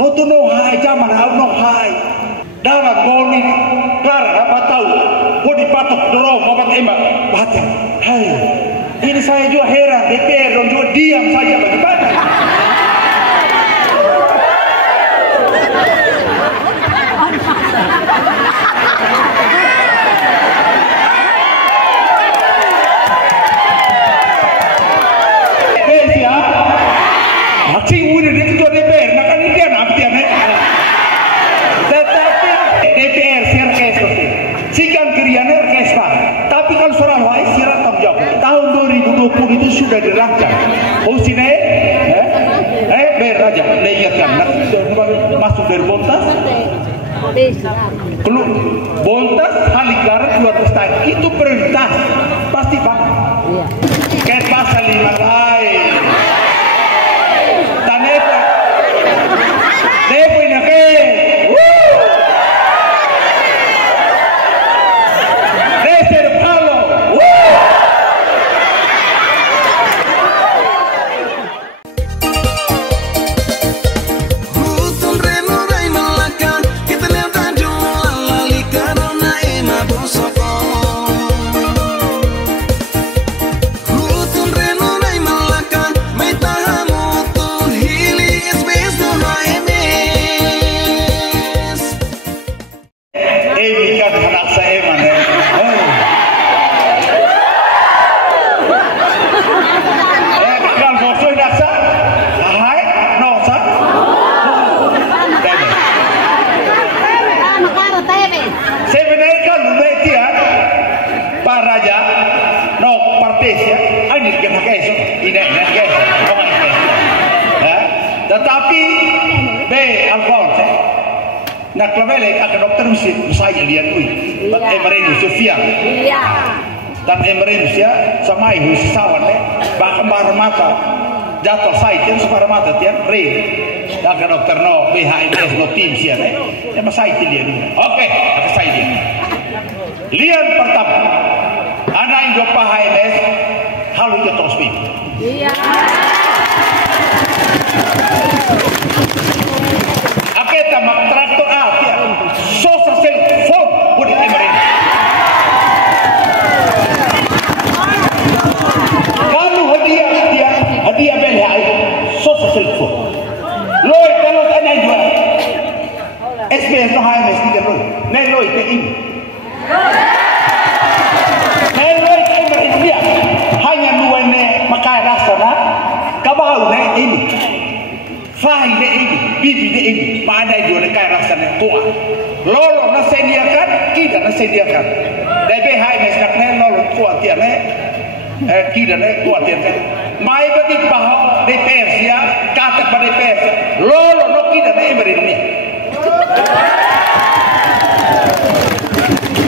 Hotu no hai zaman au no hai. Dalam goni klara apa tahu. Bodi patok dorong mobat emak. Bahagia. Hai. Ini saya juga heran DPR dong juga diam saja bagaimana? Itu sudah dirancang. Oh sini, beraja, lihatkan, masuk dari Bontas, keluar Bontas, Halikara keluar Bestai, itu prioritas, pasti pak. Kayak pasal 5 lain. Taneta, Depo ini ke, Deser Palo. Tetapi Alphonse nak klavele akan dokter mesti saya lihat tuh emergency Sofia dan emergency sama ibu sawan bahkan bar mata jatuh saitin sebar mata tiang re akan dokter no BHMS no tim sia ya masai dia oke akan saya dia lihat pertama anak Indo PHMS halu jatuh speed Aketa mak traktor atia sosa sel form budi emerin. Kamu hadiah belai sosa sel form. Loi kalau tanya juga SBS no HMS tiga loi. Nen loi te ini. Nen loi te emerin dia hanya dua ne makai rasa na kabau ne ini. Fahim ini, bibi ini, mana itu dekat rasanya tua. Lolo nasi diakan, kita nasi diakan. Dari HMS nak lolo tua tiada, kita tua tiada. Mai bagi bahwa DPR sia, kata pada DPR, lolo no kita beri dunia.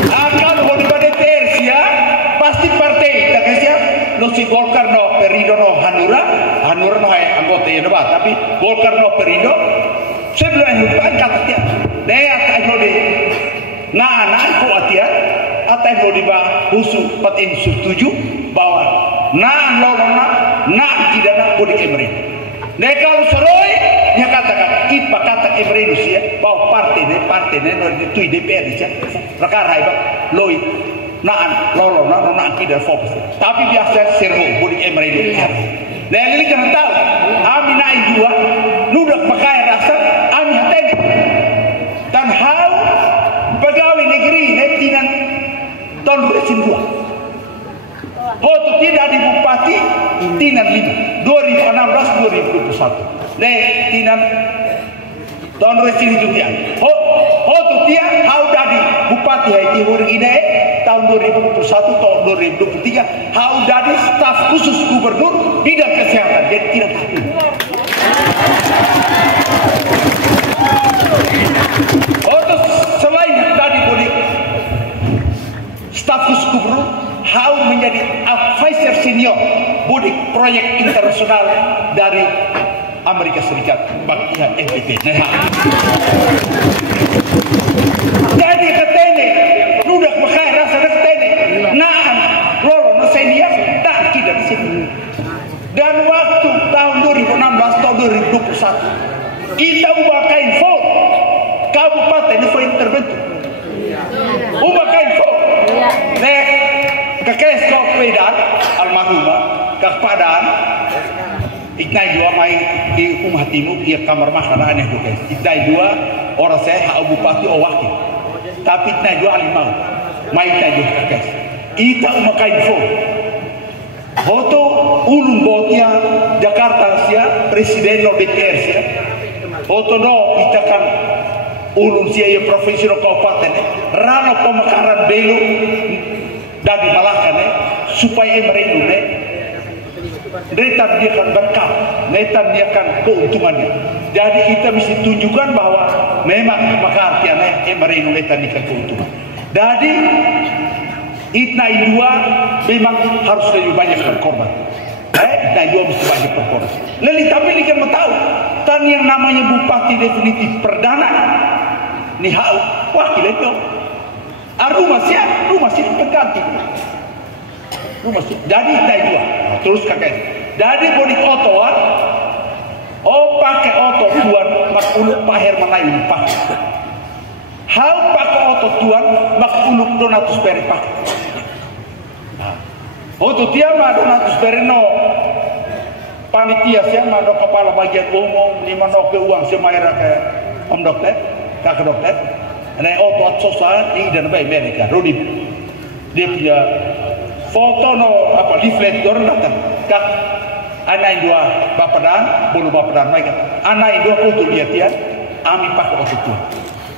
Akan boleh pada DPR sia, pasti partai tak sia. No si Golkar no Perindo no Hanura no anggota yang debat tapi Golkar no Perindo sebelum yang lupa kata dia dia akan di anak kuatia atau di bawah khusus patin setuju bahwa tidak nak boleh emerin. Dia kalau seroi dia katakan ipa kata emerin usia bahwa partai no itu DPR dia perkara hebat loi lolo tidak fokus. Tapi biasa servo budi emerin. Dan ini kena tahu, kami naik dua, nudak pakai rasa, kami hati. Dan hal pegawai negeri netinan tahun 2002. Hotu tidak di bupati, tinan 5, 2016-2021. Tinan tahun 2002. Hotu dia, hau dari bupati Haiti hurung ini tahun 2021 tahun 2023 hau dari staf khusus gubernur bidang kesehatan jadi tidak tahu. Hotu selain dari boleh staf khusus gubernur hau menjadi advisor senior budik proyek internasional dari Amerika Serikat bagian NPT. Jadi ketene nudak makai rasa ketene naan lolo no senior tak tidak di sini. Dan waktu tahun 2016 tahun 2021 kita ubah info kabupaten itu terbentuk. Info. Nek kakek kau pedan almarhumah kepadaan iknai dua mai di Umah Timur ia kamar makanan yang guys. Iknai dua orang saya hak bupati wakil. Tapi iknai dua alimau. Mai iknai dua kakek. Ita Umah info. Foto ulun botia Jakarta sia presiden no DPR sia. Foto no ita kan ulun sia ya provinsi no kabupaten rano pemekaran belu dari Malaka supaya mereka netan dia akan berkah, netan dia akan keuntungannya. Jadi kita mesti tunjukkan bahwa memang makartiannya mereka netan dia akan keuntungan. Jadi itna dua memang harus lebih banyak berkorban. Itna dua mesti banyak berkorban. Lalu tapi ini kan tahu, tan yang namanya bupati definitif perdana, nih wakil itu. Rumah siap pengganti. Rumah siap. Jadi itna dua. Terus kakek. Jadi bodik oto pakai oto tuan mak uluk paher manai pakai. Hal pakai oto tuan mak uluk donatus peri pakai. Oto dia mah donatus peri no panitia siapa no kepala bagian umum lima no ke uang semayar ke om dokter, kakak dokter. Nah oto atsosa ini dan baik mereka. Rudi dia punya foto no apa leaflet orang datang kak anak dua bapadan bolu bapadan mereka anak dua foto dia tian ami pakai oto tu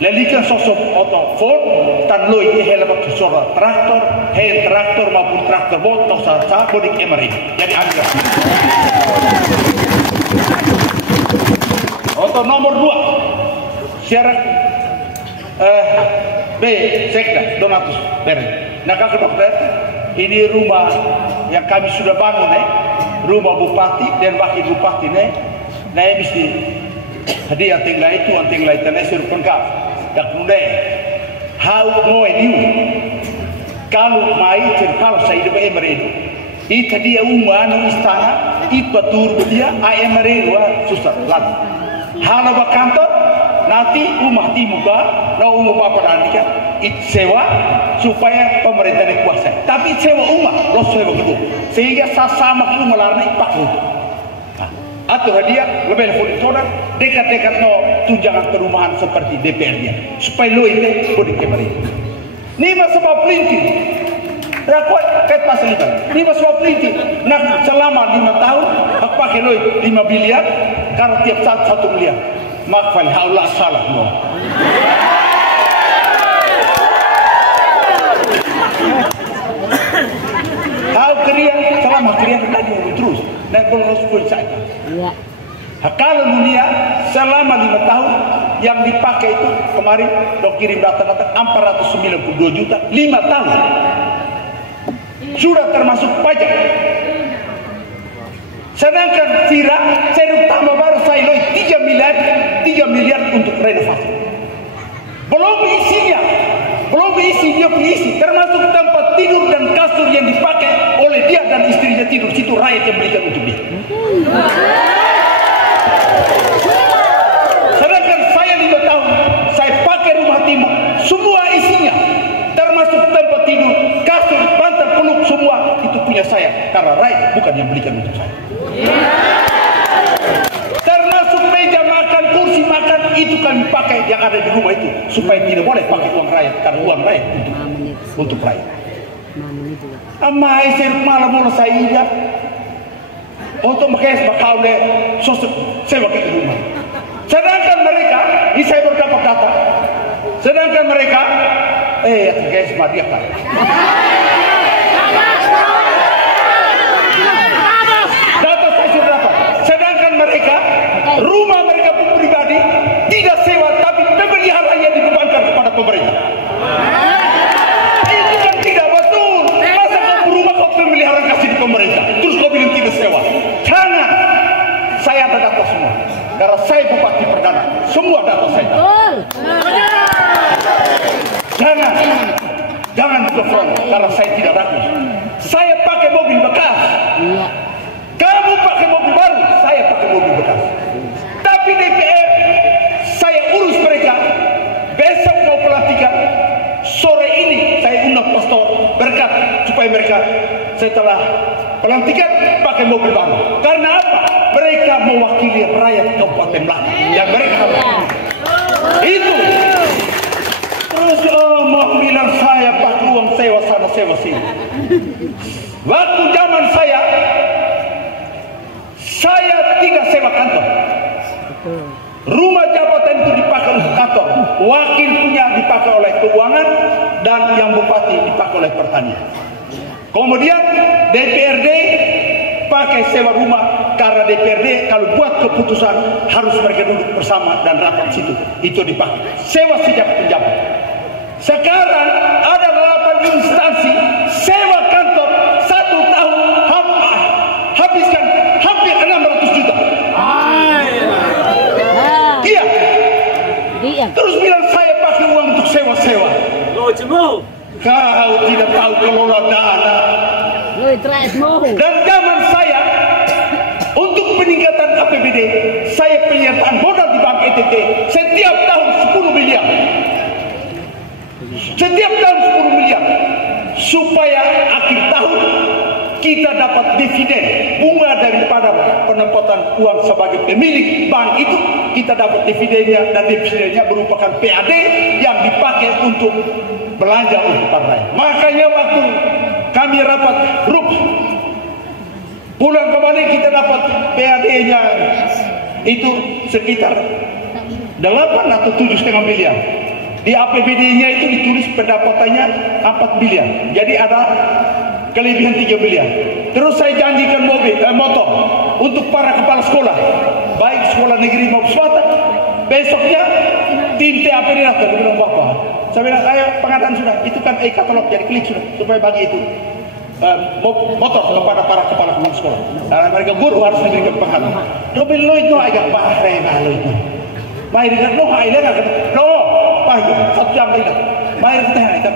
lelikan sosok oto phone tan loi helabat sora traktor traktor maupun traktor bot no sa bodik emari jadi ambil oto nomor 2 syarat B sekda donatus beren nah kakak dokter ini rumah yang kami sudah bangun rumah bupati dan wakil bupati nah mesti hadiah tinggal itu tinggal itu suruh pengkap tak mudah how mau ini kalau mai kalau saya di emeredo itu dia rumah nu istana itu batur dia emeredo susah lagi hal kantor nanti Umah Timur umum bapak nanti kan sewa supaya pemerintah dikuasai tapi sewa umat lo sewa gedung sehingga sama itu melarang pakai atau hadiah lebih dari dekat-dekat no tunjangan perumahan seperti DPR-nya supaya lo itu boleh kembali ini masa sebab pelintir rakyat kait pasal itu ini masa sebab pelintir nah selama 5 tahun hak pakai lo 5 miliar karena tiap saat 1 miliar makfal haulah salah no. Kau kerja selama kerja tadi terus naik bolos pun saja. Kalau dunia selama 5 tahun yang dipakai itu kemarin dok kirim data-data 492 juta 5 tahun sudah termasuk pajak. Sedangkan Sira saya tambah baru saya loh 3 miliar untuk renovasi. Belum isinya, belum isi dia punya isi, termasuk tempat tidur dan kasur yang dipakai oleh dia dan istrinya tidur situ rakyat yang belikan untuk dia. Sedangkan saya 5 tahun saya pakai Rumah Timur semua isinya, termasuk tempat tidur, kasur, bantal peluk semua itu punya saya karena rakyat bukan yang belikan untuk saya. Termasuk meja makan, kursi makan itu kami pakai yang ada di rumah itu supaya tidak boleh pakai uang rakyat karena uang rakyat untuk rakyat. Amai saya malam mula saya ingat untuk pakai bakal deh sosok saya pakai di rumah. Sedangkan mereka, ini saya berdapat data. Sedangkan mereka, guys dia kan. Data saya sudah dapat. Sedangkan mereka, rumah mereka pun pribadi tidak sewa, tapi pemeliharaannya dibebankan kepada pemerintah. Itu kan tidak betul. Masa kau rumah kau pemeliharaan kasih di pemerintah, terus kau bilang tidak sewa? Jangan. Saya ada data semua. Karena saya bupati perdana, semua data saya tahu. Jangan telepon karena saya tidak ragu. Saya pakai mobil bekas. Kamu pakai mobil baru, saya pakai mobil bekas. Tapi DPR saya supaya mereka setelah pelantikan pakai mobil baru. Karena apa? Mereka mewakili rakyat Kabupaten Melaka yang mereka harus. Itu. Terus mau bilang saya pakai uang sewa sana sewa sini. Waktu zaman saya tidak sewa kantor. Rumah jabatan itu dipakai untuk kantor. Wakil punya dipakai oleh keuangan dan yang bupati dipakai oleh pertanian. Kemudian DPRD pakai sewa rumah karena DPRD kalau buat keputusan harus mereka duduk bersama dan rapat situ. Itu dipakai. Sewa sejak penjabat. Sekarang ada 8 instansi sewa kantor 1 tahun habiskan hampir 600 juta. Iya. Terus bilang saya pakai uang untuk sewa-sewa. Kau tidak tahu kelola dana. Dan zaman saya untuk peningkatan APBD, saya penyertaan modal di Bank ETT setiap tahun 10 miliar. Setiap tahun 10 miliar supaya akhir tahun kita dapat dividen bunga daripada penempatan uang sebagai pemilik bank itu, kita dapat dividennya dan dividennya merupakan PAD yang dipakai untuk belanja untuk partai. Makanya waktu kami rapat grup bulan kemarin kita dapat PAD-nya itu sekitar 8 atau 7,5 miliar. Di APBD-nya itu ditulis pendapatannya 4 miliar. Jadi ada kelebihan 3 miliar. Terus saya janjikan motor untuk para kepala sekolah, baik sekolah negeri maupun swasta. Besoknya tim TAPD datang bilang Bapak, saya bilang ayo pengadaan sudah, itu kan e-katalog jadi klik sudah supaya bagi itu motor kepada para kepala sekolah. Karena mereka guru harus diberikan pengalaman. Robin lo itu agak bahre lo itu. Mai dengan lo haile kan? Lo, pahit 1 jam lagi. Mai teh kan.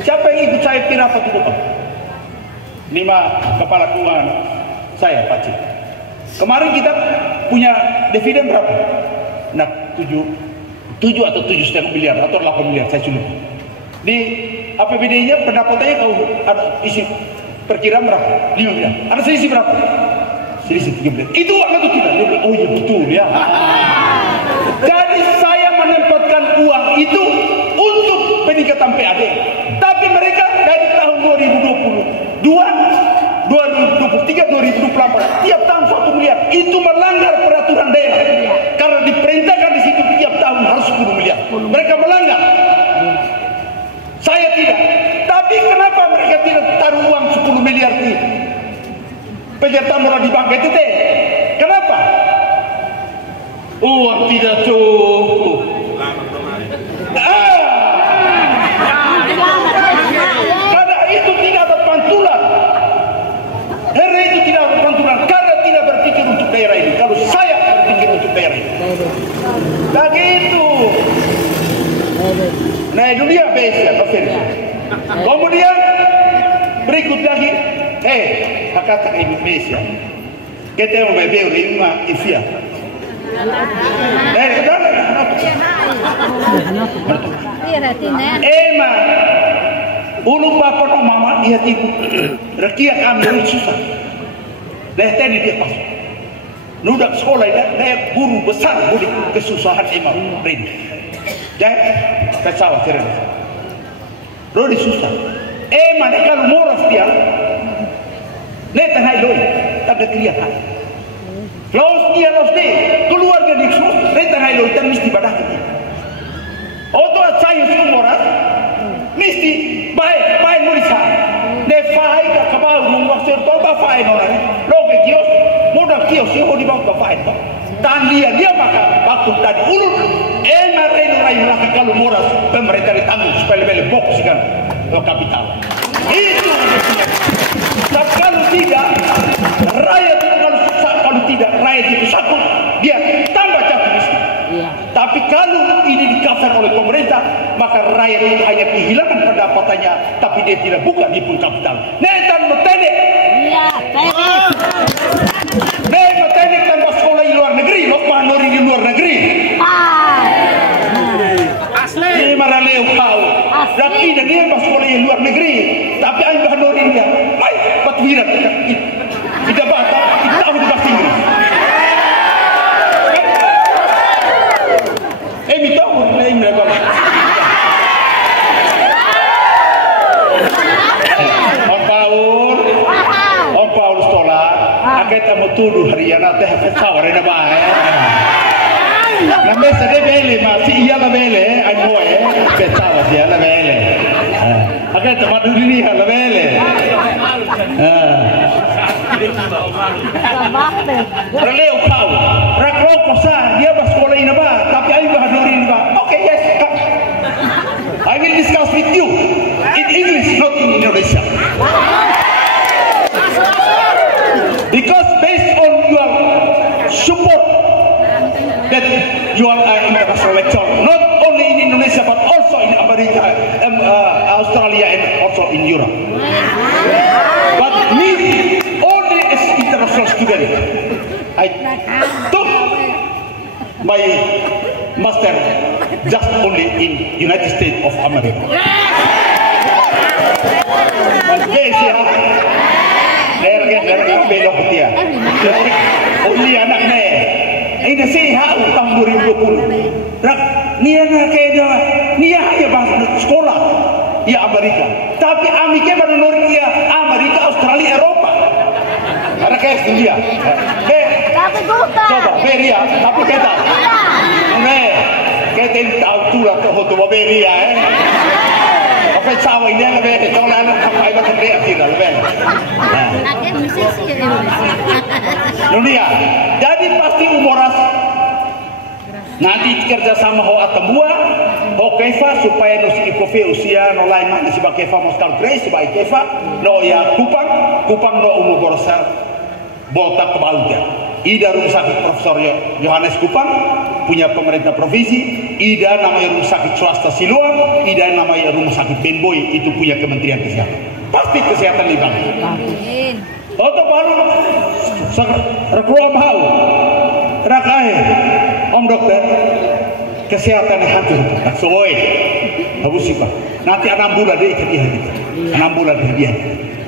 Siapa yang ikut saya pirapat itu Pak? 5 kepala keuangan saya Pak Cik. Kemarin kita punya dividen berapa? Nah 7 atau 7,5 miliar atau 8 miliar saya sudah. Di APBD-nya pendapatannya kalau ada isi perkiraan berapa? 5 miliar. Ada selisih berapa? Selisih 3 miliar. Itu uang itu tidak? Dia bilang, oh iya betul ya. Jadi saya menempatkan uang itu untuk peningkatan PAD. Tapi mereka dari tahun 2022, 2023, 2024 tiap tahun 1 miliar. Itu melanggar peraturan daerah. Karena diperintahkan di situ tiap tahun harus 10 miliar. Mereka melanggar. Saya tidak. Tapi kenapa mereka tidak taruh uang 10 miliar di penyertaan modal di Bank ETT? Kenapa? Uang tidak cukup. Karena itu tidak ada pantulan. Karena itu tidak ada pantulan. Karena tidak berpikir untuk daerah ini. Kalau saya berpikir untuk daerah ini. Begitu. Nah dunia base ya, kemudian berikut lagi, kata Indonesia, kita mau bebel lima Ifia. Ulu bapak no mama dia tipu, rakyat kami susah. Dah tadi dia pas, nudak sekolah dia guru besar boleh kesusahan emang rin. Jadi kacau keren. Rodi susah. Mana kalau moras dia, neta hai loi, tak ada kelihatan. Laos dia keluarga di sus, neta hai loi tak mesti badak dia. Oto acayu su moras, mesti baik morisa. Ne fai ka kabau nung waktu itu ba fai nora. Loge kios, modal kios sih di bawah ba fai to. Dan dia maka waktu tadi ulun Rayu kalau moras pemerintah ditanggung supaya lebih boksikan kapital. Itu tapi kalau tidak rakyat kalau tidak rakyat itu satu dia tambah jatuh miskin. Tapi kalau ini di-cover oleh pemerintah maka rakyat itu hanya kehilangan pendapatannya tapi dia tidak buka di pun kapital. Netan metene. Iya, metene tanpa sekolah di luar negeri, Lokman Nuri di luar negeri. Ini maraleo kau. Tapi dia pas sekolah di luar negeri, Tapi aing bahanurin dia. Mai, patwirat. Tidak bata, kita tahu di bahasa Inggris. Minta aku naik mereka. Om Paul sekolah. Kita mau tuduh harian teh kawar ini bae. Namanya sedih bele masih iya lah bele, anu ketawa dia lah bele. Agak tempat dulu ni lah bele. Releo kau, rakro kosa dia bas sekolah ini ba, tapi ayu bahadurin ba. Okay, yes, come. I will discuss with you in English, not in Indonesia. Because based on your support that you are an international lecturer, not only in Indonesia but also in America, Australia, and also in Europe. But me, only as international student, I took my master just only in United States of America. Belok dia. Uli anak ne. Ini sehat tahun 2020. Rak ni anak kaya ni aja bahasa sekolah ya Amerika. Tapi Amerika baru nuri dia Amerika, Australia, Eropa. Ada kayak dia. Tapi bukan. Coba beria, tapi kita. Ne, kita tahu tu lah tu beria. Apa cawa ini yang lebih kalau anak sampai bahasa dia tidak lebih. Dunia, jadi pasti umoras nanti kerja sama ho atambua, ho kefa supaya nusi ikofe usia no lain mana siapa kefa mostal grace sebagai kefa no ya kupang no umurasa botak kebaunya. Ida rumah sakit Profesor Yohanes Kupang punya pemerintah provinsi, Ida namanya rumah sakit swasta Siloam, Ida namanya rumah sakit Benboy itu punya Kementerian Kesehatan. Pasti kesehatan dibangun. Atau baru rekuam hau rakai om dokter kesehatan hancur tak soy habis sih nanti 6 bulan deh hadiah 6 bulan hadiah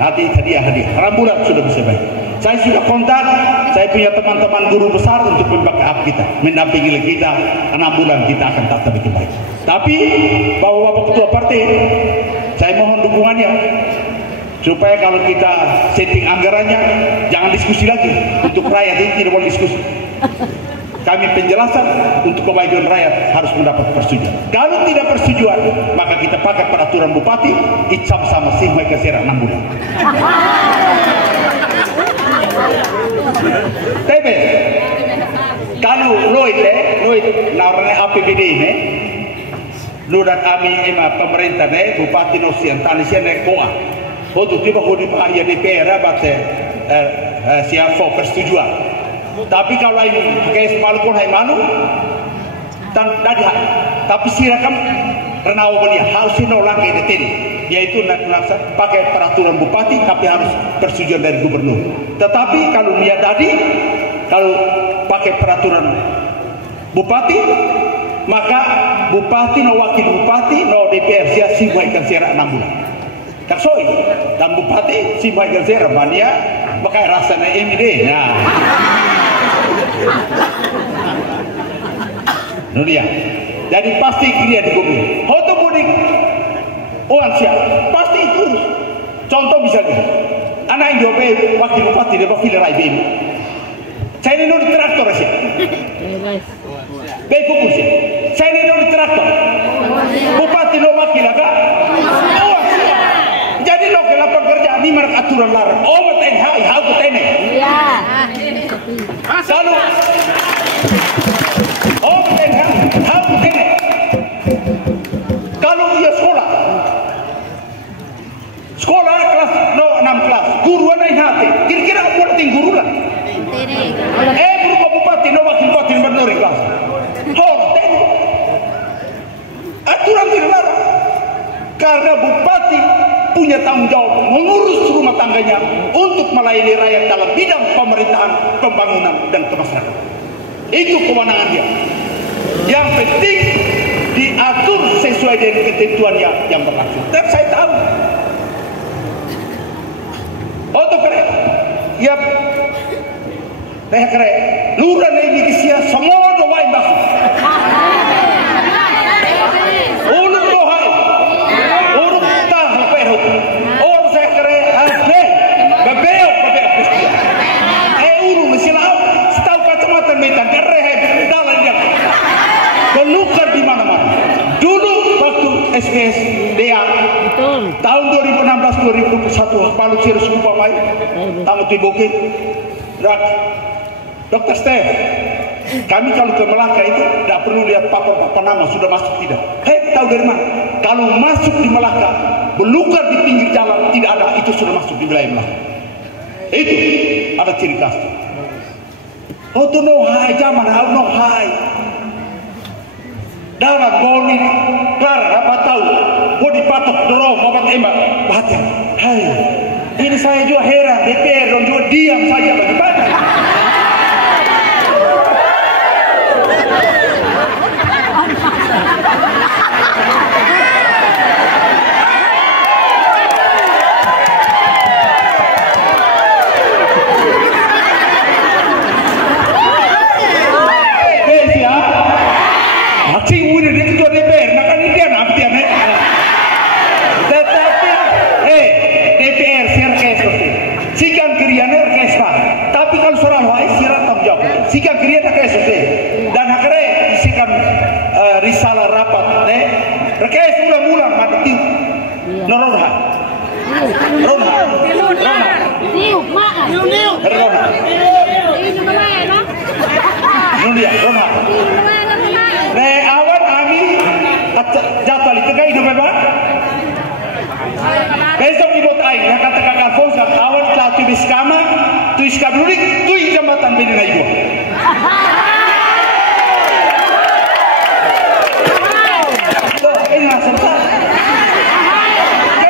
nanti hadiah 6 bulan sudah bisa baik. Saya sudah kontak, saya punya teman-teman guru besar untuk membackup kita, mendampingi kita 6 bulan kita akan tata bikin baik. Tapi Bapak Ketua Partai, saya mohon dukungannya supaya kalau kita setting anggarannya jangan diskusi lagi untuk rakyat ini tidak boleh diskusi. Kami penjelasan untuk kebaikan rakyat harus mendapat persetujuan. Kalau tidak persetujuan, maka kita pakai peraturan bupati, icap sama sih mereka serah 6 bulan. Tapi kalau Lloyd nawarnya APBD ini, nurat kami pemerintah ne bupati Nosian Tanisian ne koa. Untuk tiba kau dibayar DPR baca siapa persetujuan. Tapi kalau ini kayak semalapun hai manu, tan dah tapi sirakam renau belia harusnya nolak ini tadi. Yaitu pakai peraturan bupati tapi harus persetujuan dari gubernur. Tetapi kalau dia tadi kalau pakai peraturan bupati maka bupati no wakil bupati no DPR sia simaikan serak 6 bulan. Tak soi dan bupati simaikan serak mania pakai rasanya ini deh. Nah. Dunia. Jadi pasti dia digubir. Hoto mudik orang siap pasti itu contoh misalnya anak yang jawab wakil bupati dia wakil raibin saya ini di traktor sih baik kukus sih saya ini di traktor bupati lo wakil agak orang siap jadi lo kenapa kerja di mana aturan larang oh betul hai hau betul ini selalu oh betul hau betul ini kalau dia sekolah kelas 6 kelas guru ada yang hati kira-kira buat guru lah berubah bupati no wakil bupati benar kelas aturan tidak larang karena bupati punya tanggung jawab mengurus rumah tangganya untuk melayani rakyat dalam bidang pemerintahan, pembangunan dan kemasyarakatan. Itu kewenangan dia. Yang penting diatur sesuai dengan ketentuan yang berlaku. Dan saya tahu Oto kere. Yap. Teh kere. Lura na ini kisia semua do wain baku. Ulung do hai. Ulung tah pero. Or saya kere ane. Bebeo Kristia. Ulung silau. Setau kacamata medan kere dalan dia. Kelukar di mana-mana. Dulu waktu SPS dia tahun 2016-2021 Palu Cirus Kupamai tamu di Bukit Dr. Steph, kami kalau ke Melaka itu tidak perlu lihat papan nama sudah masuk tidak. Tahu dari mana? Kalau masuk di Melaka belukar di pinggir jalan tidak ada, itu sudah masuk di wilayah Melaka. Itu ada ciri khas. Oh tu no hai zaman no hai. Dalam boni Clara apa tahu mau dipatok dorong bapak emak baca hai ini saya juga heran DPR dong juga diam saja bagaimana dan akhirnya isikan risalah rapat rekes ulang-ulang ada tiu Roha awan ami jatuh itu kan hidup apa besok ibut air yang kata kakak Alfonso awan jatuh di skama tu iskabulik tu jambatan bina ibu ini langsung kan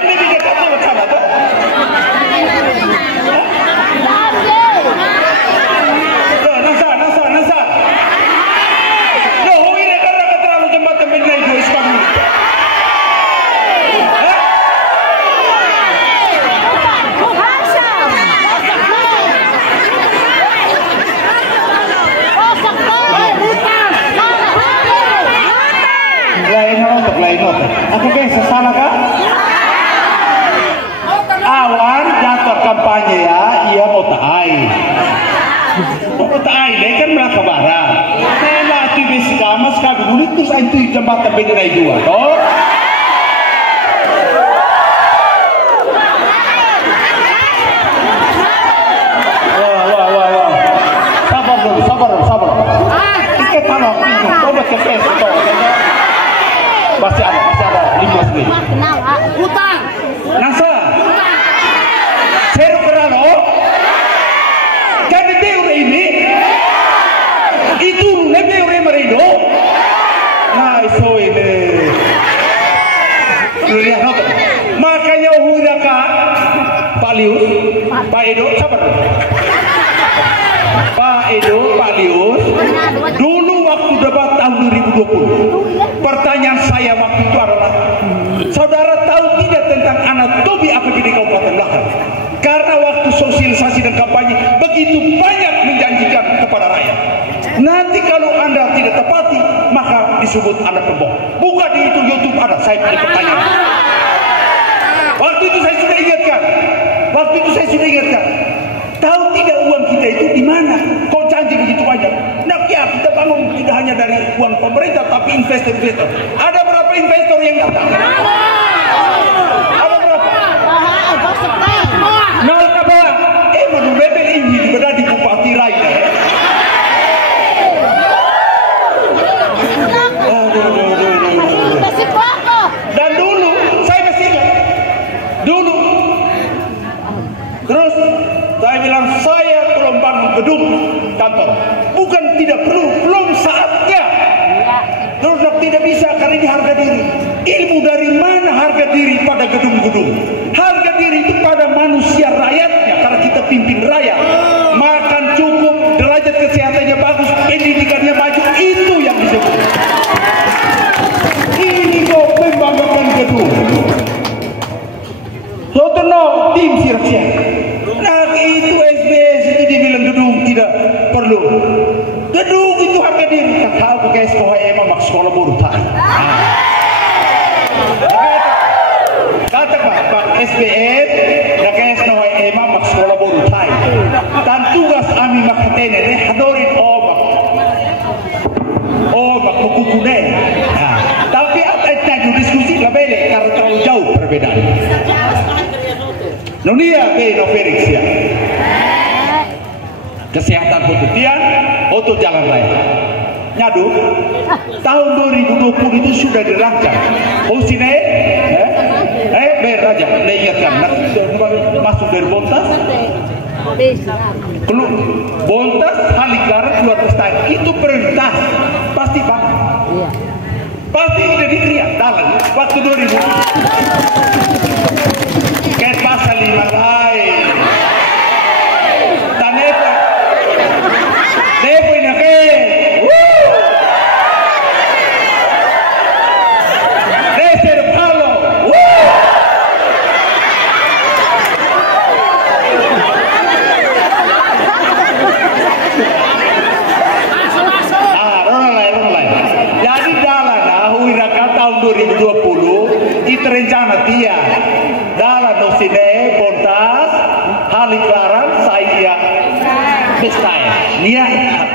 lebih dekat sama sama tuh nasa loh ini karena terlalu jembatan bina ibu iskabulik Aku guys, salah kah? Awan jatuh kampanye ya, ia mau taai. Mau taai, dia kan Melaka Barat. Saya aktivis kamu sekarang dulu itu saya itu jembatan beda dua, toh? Wah. Sabar. Kita tanah pinjau, coba cepet, toh. Masih ada 15 menit. Hutang. Nasa. Seru kerano. Jadi beure ini. Itu beure marido. Nah, itu ini. Lihat nonton. Makanya hudaka Pak Lius, Pak Edo, sabar. Pak Edo, Pak Lius. Dulu waktu debat tahun 2020. Pertanyaan saya waktu itu adalah, saudara tahu tidak tentang anatomi APBD Kabupaten Melaka? Karena waktu sosialisasi dan kampanye begitu banyak menjanjikan kepada rakyat. Nanti kalau Anda tidak tepati, maka disebut Anda pembohong. Buka di itu YouTube ada, saya punya pertanyaan. Waktu itu saya sudah ingatkan. Tahu tidak uang kita itu di mana? Kok janji begitu banyak? Nah, ya kita bangun tidak hanya dari uang pemerintah, tapi investor. Ada berapa investor yang datang? Ada berapa? Nol kabar. Menurut bebel ini berada di Bupati Raya. Dan dulu saya masih ingat. Terus saya bilang saya belum bangun gedung kantor. Bukan tidak perlu, belum saatnya. Terus tidak bisa karena ini harga diri. Ilmu dari mana harga diri pada gedung-gedung? Harga diri itu pada manusia rakyatnya. Karena kita pimpin rakyat. Makan cukup, derajat kesehatannya bagus, pendidikannya maju, itu yang disebut. Ini kok membanggakan gedung. Sotono tim sirasian. sekolah baru tai. Kata Pak SBM, nakes noy ema mak sekolah baru tai. Dan tugas kami makatene ne hadorin omak mukukune. Tapi apa itu diskusi labele karena terlalu jauh perbedaan. Dunia no Felix ya. Kesehatan pututian untuk jalan raya. Nyadu, tahun 2020 itu sudah dirancang. Oh sini, beraja, ingatkan, masuk dari Bontas, keluar Bontas, Halikar, keluar Pestai, itu prioritas, pasti Pak. Pasti udah dikriak dalam waktu 2000. Kayak pasal 5 lain. Tanepa. Depo ini ke. Deser Palo. Jadi jalan tahun 2020 itu rencana dia dalam nosine Bontas Haliklaran saya Pestai nia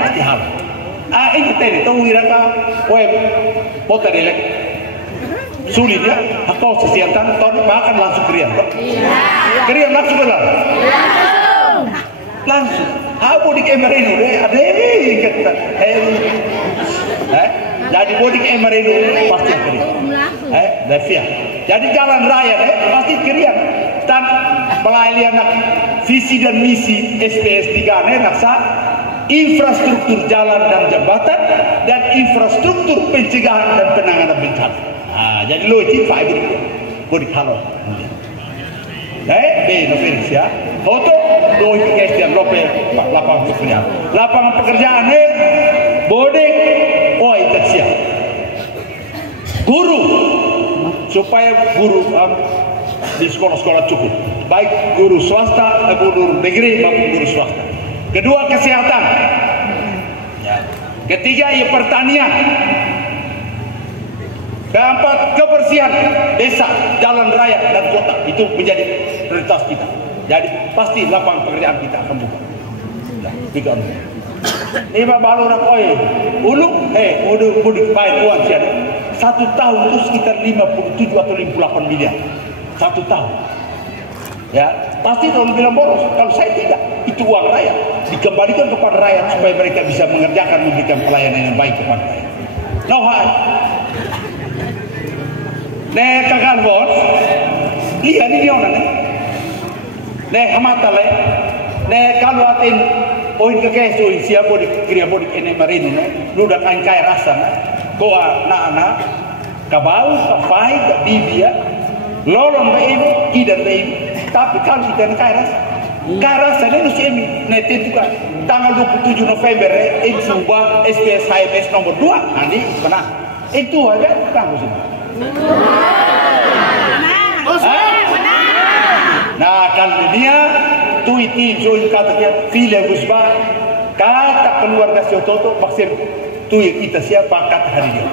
pasti hal ini tadi tahu wiraka web kota delek sulit ya atau sesiantan tahun bahkan langsung krian krian langsung benar langsung apa di kamera ini ada kata jadi bodik emer itu pasti kering. Devia. Jadi jalan raya pasti kerian. Dan pelayanan visi dan misi SPS 3 rasa infrastruktur jalan dan jembatan dan infrastruktur pencegahan dan penanganan bencana. Jadi lo itu Pak bodik halo. No Felix ya. Foto lo itu kestian lope lapangan pekerjaan. Lapangan pekerjaan bodik. Oh itu siap. Guru supaya guru di sekolah-sekolah cukup. Baik guru swasta, guru negeri maupun guru swasta. Kedua kesehatan. Ketiga ya pertanian. Keempat kebersihan desa, jalan raya dan kota itu menjadi prioritas kita. Jadi pasti lapangan pekerjaan kita akan buka. Tiga. Lima balon oi, ulung, udah baik uang sih. 1 tahun itu sekitar 57 atau 58 miliar. 1 tahun. Ya, pasti orang bilang boros. Kalau saya tidak, itu uang rakyat dikembalikan kepada rakyat supaya mereka bisa mengerjakan memberikan pelayanan yang baik kepada rakyat. Kakak bos, iya ini dia orang hamata kalau atin poin kekesu siapa bodik kriya bodik ini marino lu dah kain kaya rasa koa na kabau kapai kabibia lolong ibu tidak ibu tapi kalau kita kaya rasa ini semi netin juga tanggal 27 November ini sebuah SPS HMS nomor 2 nanti menang itu aja tanggal sini. Nah kalau dia tuiti join kata dia filha busba kata keluarga Siototo maksud tu kita siapa kata hari dia